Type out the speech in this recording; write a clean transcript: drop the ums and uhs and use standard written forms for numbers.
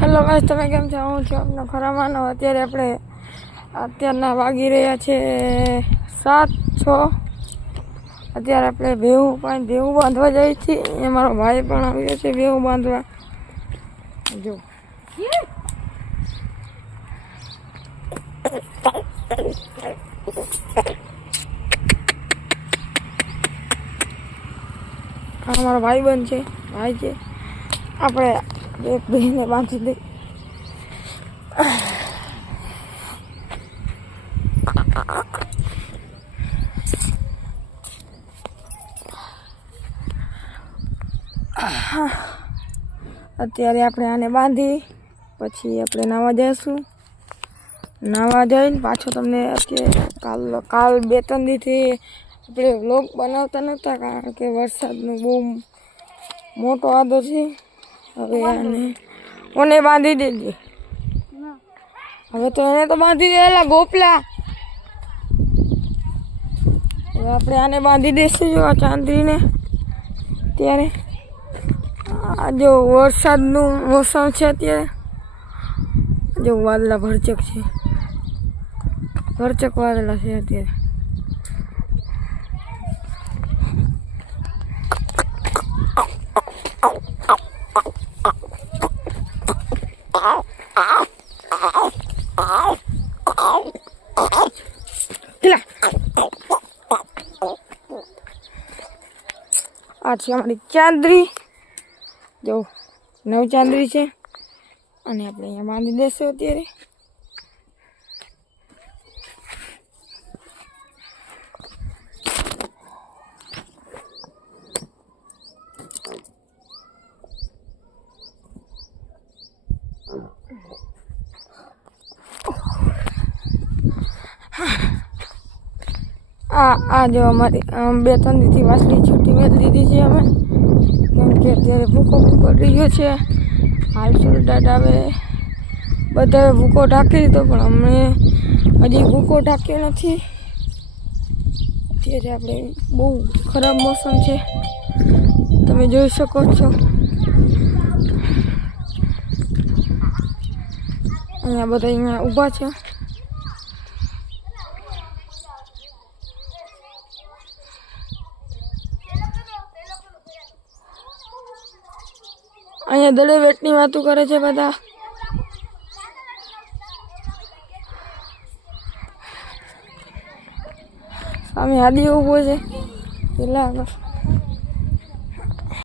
Hello guys, તમે કેમ છો? હું છું આપનો ખરામાનો. અત્યારના વાગી રહ્યા છે 7:06. અત્યારે આપણે ભેહું બાંધવા જઈએ છીએ. એ મારો ભાઈ પણ આવ્યો છે ભેહું બાંધવા. જો આ મારો ભાઈ છે. આપણે એક બહેને બાંધી દઈ. અત્યારે આપણે આને બાંધી પછી આપણે નાવા જઈશું. નાવા જઈને પાછો તમને અત્યારે કાલ 2-3 દીથી આપણે વ્લોગ બનાવતા નહોતા, કારણ કે વરસાદનો બહુ મોટો આદો છે. હવે ઓને બાંધી દેજે. હવે તો એને તો બાંધી દેલા ગોપલા. હવે આપણે આને બાંધી દઈશું જો આ ચાંદરીને. ત્યારે જો વરસાદનું મોસમ છે, અત્યારે જો વાદળા ભરચક છે, વાદળા છે અત્યારે. આ છે અમારી ચાંદરી. જો નવ ચાંદરી છે અને આપણે અહીંયા બાંધી દેશું અત્યારે. આ જો અમારી 2-3 દીથી વાસળી છૂટી મેળવી દીધી છે અમે, કેમ કે અત્યારે ભૂકો પડી ગયો છે. હાલ સુરડાટ આવે બધા ભૂકો ઢાંકી દીધો, પણ અમને હજી ભૂકો ઢાંક્યો નથી. અત્યારે આપણે બહુ ખરાબ મોસમ છે, તમે જોઈ શકો છો. અહીંયા બધા ઊભા છે. અહીંયા દડે બેટની વાતો કરે છે બધા. સામે હાડી ઊભો છે પેલા આગળ.